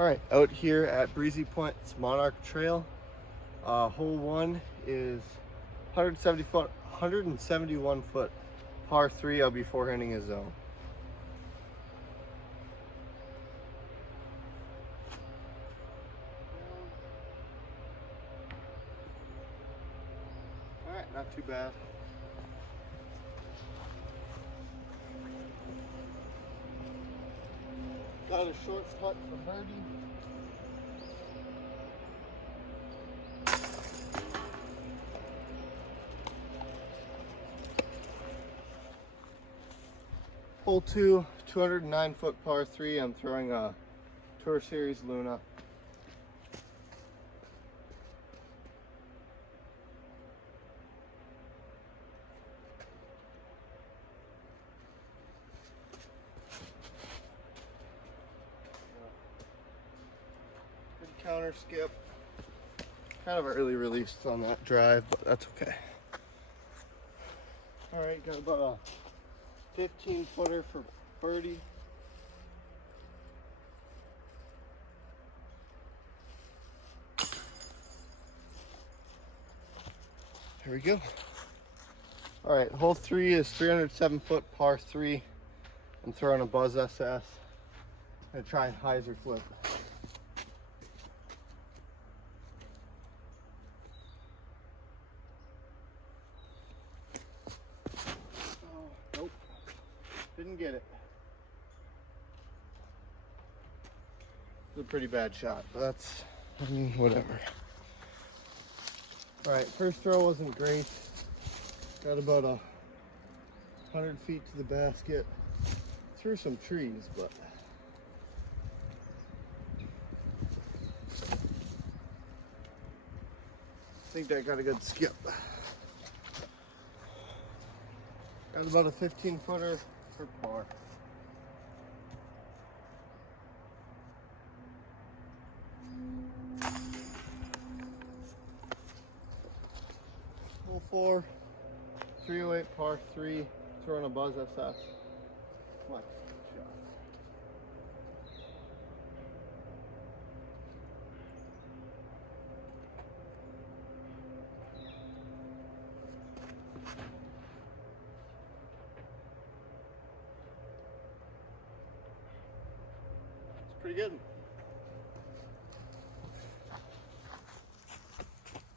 All right, out here at Breezy Point's Monarch Trail. Hole 1 is 171 foot par 3. I'll be forehanding a zone. All right, not too bad. Got a short putt for birdie. Hole 2, 209 foot par 3. I'm throwing a Tour Series Luna. Good counter skip. Kind of early release on that drive, but that's okay. All right, got about a 15 footer for birdie. Here we go. All right, hole 3 is 307 foot par 3. I'm throwing a Buzz SS. I'm gonna try and hyzer flip. Oh, nope, didn't get it. It's a pretty bad shot, but that's, whatever. All right, first throw wasn't great. Got about 100 feet to the basket. Through some trees, but I think that got a good skip. Got about a 15 footer for par. Hole 4, 308 par 3, throwing a Buzz SS. Flex shot. It's pretty good.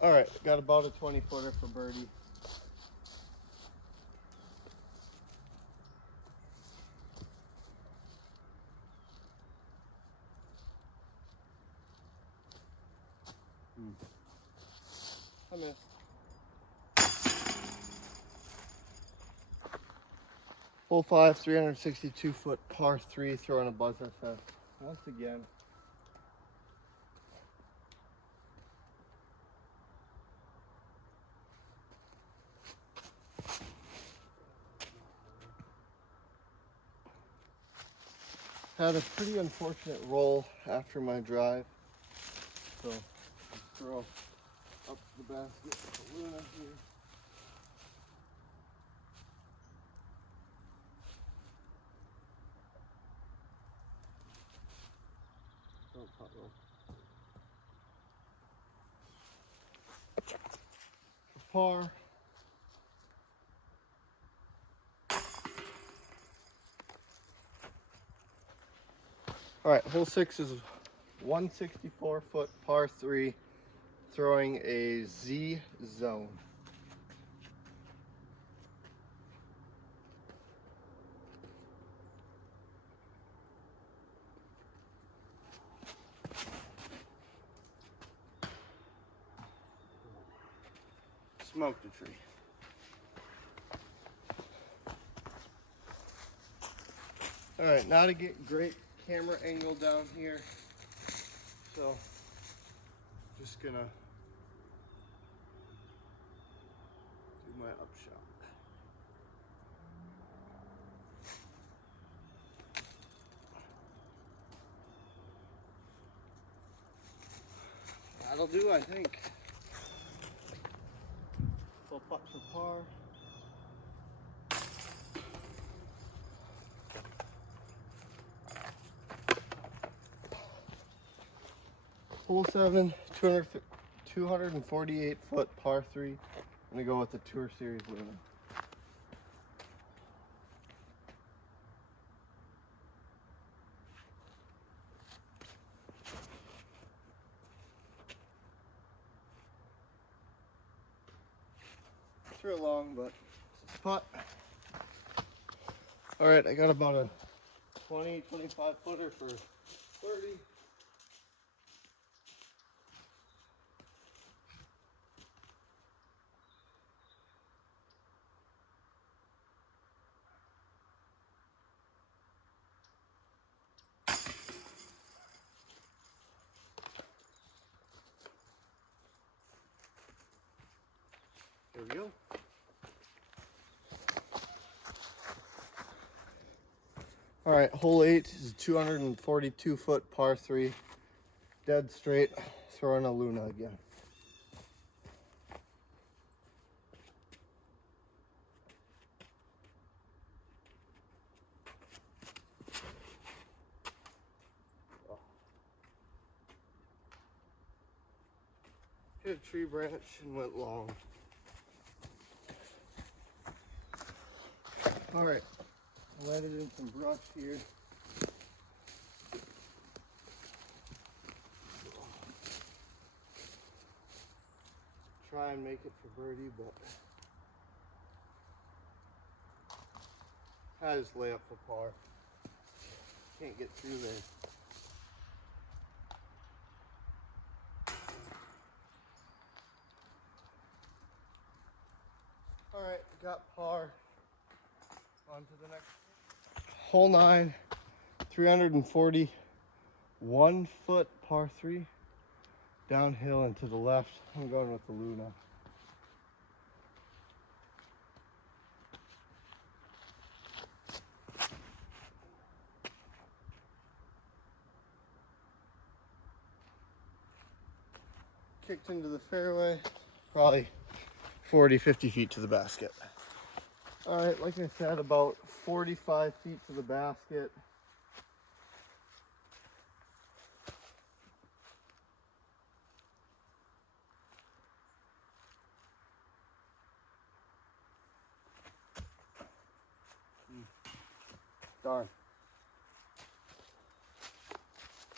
All right, got about a 20 footer for birdie. I missed. Hole 5, 362 foot par 3, throwing a Buzz SS once again. Had a pretty unfortunate roll after my drive, so just throw up the basket with the Luna here. Don't putt roll. Par. All right, hole 6 is 164 foot par 3, throwing a Z zone. Smoked a tree. All right, now to get great camera angle down here. So, just gonna do my upshot. That'll do, I think. Full putt for par. Hole 7, 248 foot par 3. I'm gonna go with the Tour Series Luna. Threw it long, but it's a putt. All right, I got about a 25 footer for 30. There we go. All right, hole 8 is a 242 foot par 3, dead straight, throwing a Luna again. Hit a tree branch and went long. All right, I landed in some brush here. Try and make it for birdie, but I just lay up for par. Can't get through there. All right, got par. On to the next. Hole 9, 341 foot par 3. Downhill and to the left. I'm going with the Luna. Kicked into the fairway, probably 40-50 feet to the basket. All right, like I said, about 45 feet to the basket. Darn.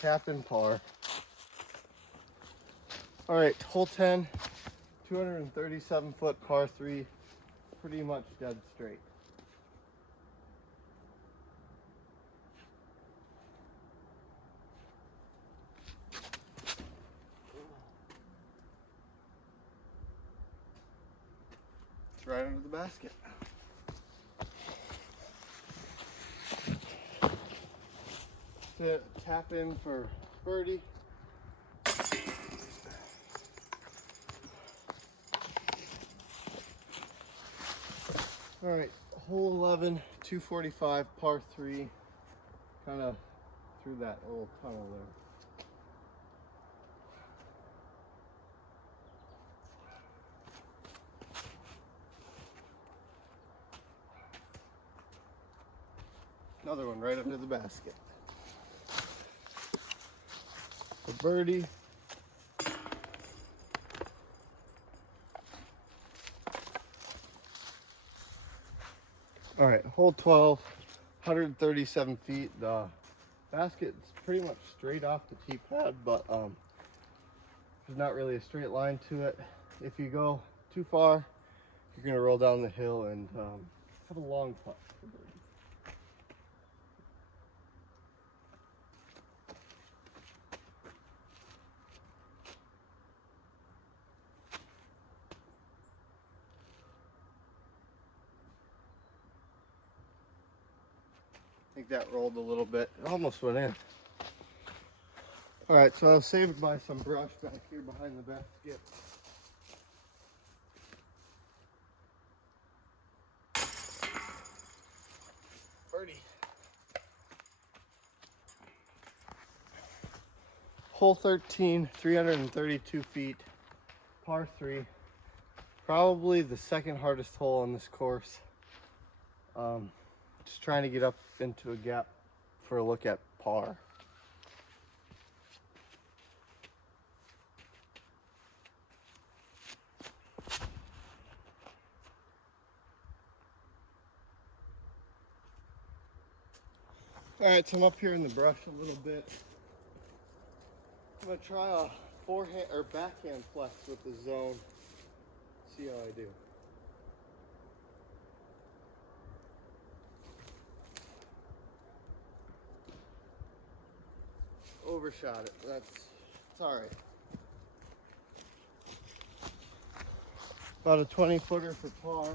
Tap in par. All right, hole 10, 237 foot par 3, pretty much dead straight. It's right under the basket. To tap in for birdie. All right, hole 11, 245 par 3, kind of through that little tunnel there. Another one right under the basket. A birdie. All right, hole 12, 137 feet. The basket's pretty much straight off the tee pad, but there's not really a straight line to it. If you go too far, you're gonna roll down the hill and have a long putt for birdie. I think that rolled a little bit. It almost went in. All right, so I was saved by some brush back here behind the basket. Birdie. Hole 13, 332 feet, par 3. Probably the second hardest hole on this course. Just trying to get up into a gap for a look at par. All right, so I'm up here in the brush a little bit. I'm gonna try a forehand or backhand flex with the zone. See how I do. Overshot it. It's all right. About a 20-footer for par.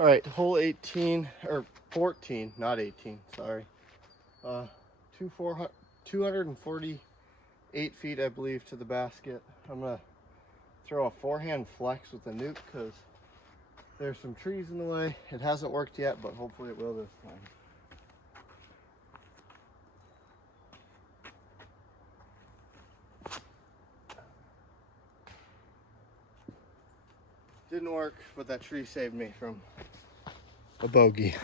All right, hole 18 or 14, not 18. Sorry. 248 feet, I believe, to the basket. I'm gonna throw a forehand flex with a nuke because there's some trees in the way. It hasn't worked yet, but hopefully it will this time. Didn't work, but that tree saved me from a bogey.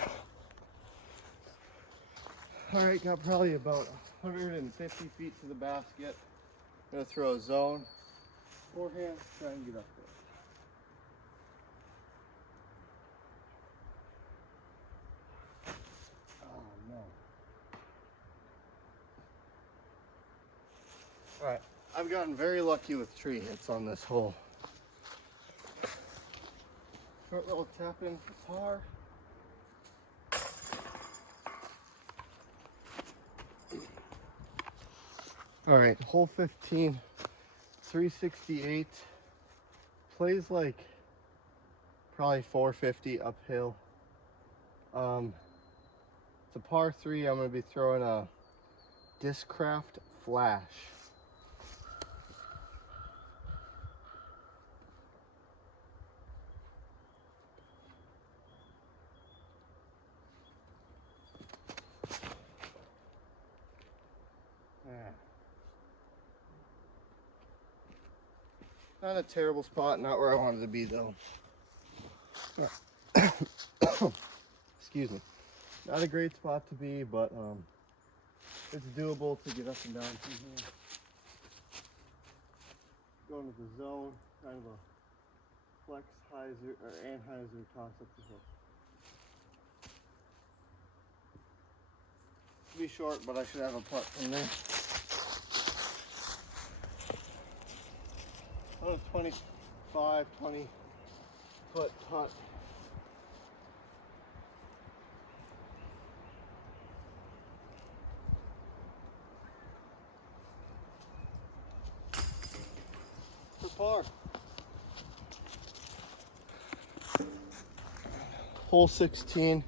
All right, got probably about 150 feet to the basket. I'm gonna throw a zone, forehand, try and get up there. All right, I've gotten very lucky with tree hits on this hole. Short little tap in for par. All right, hole 15, 368. Plays like probably 450 uphill. It's a par 3. I'm gonna be throwing a Discraft Flash. Not a terrible spot, not where I wanted to be though. Excuse me. Not a great spot to be, but it's doable to get up and down from here. Going to the zone, kind of a flex hyzer or anhyzer toss up the hill. It'll be short, but I should have a putt from there. On a 25, 20-foot putt. For par. Hole 16,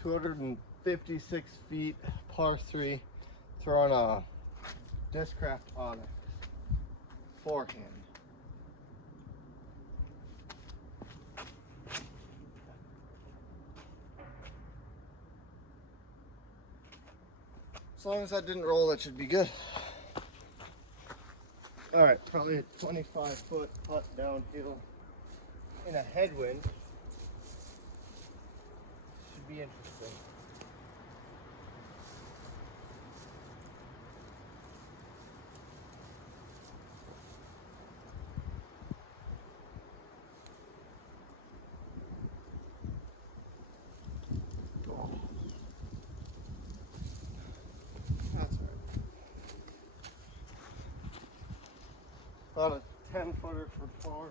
256 feet, par 3. Throwing a Discraft Onyx. Forehand. As long as that didn't roll, that should be good. All right, probably a 25-foot putt downhill in a headwind. Should be interesting. That's right. About a 10-footer for par.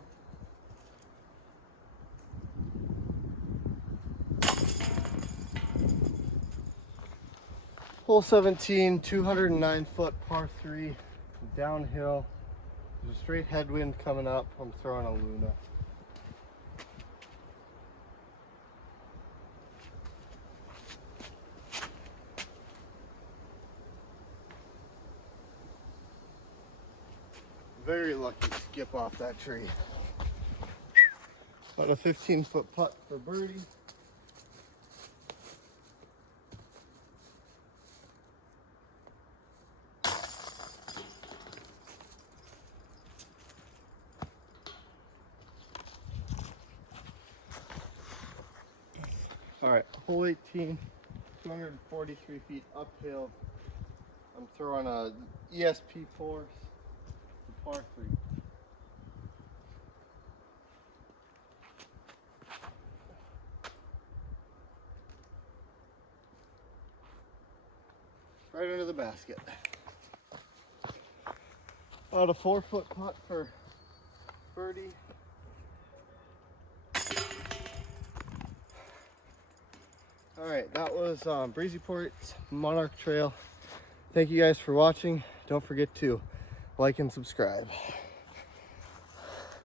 Hole 17, 209-foot par 3, downhill. There's a straight headwind coming up. I'm throwing a Luna. Very lucky to skip off that tree. About a 15-foot putt for birdie. All right, hole 18, 243 feet uphill. I'm throwing a ESP force, par 3. Right under the basket. About a 4-foot putt for birdie. All right, that was Breezyport's Monarch Trail. Thank you guys for watching. Don't forget to like and subscribe.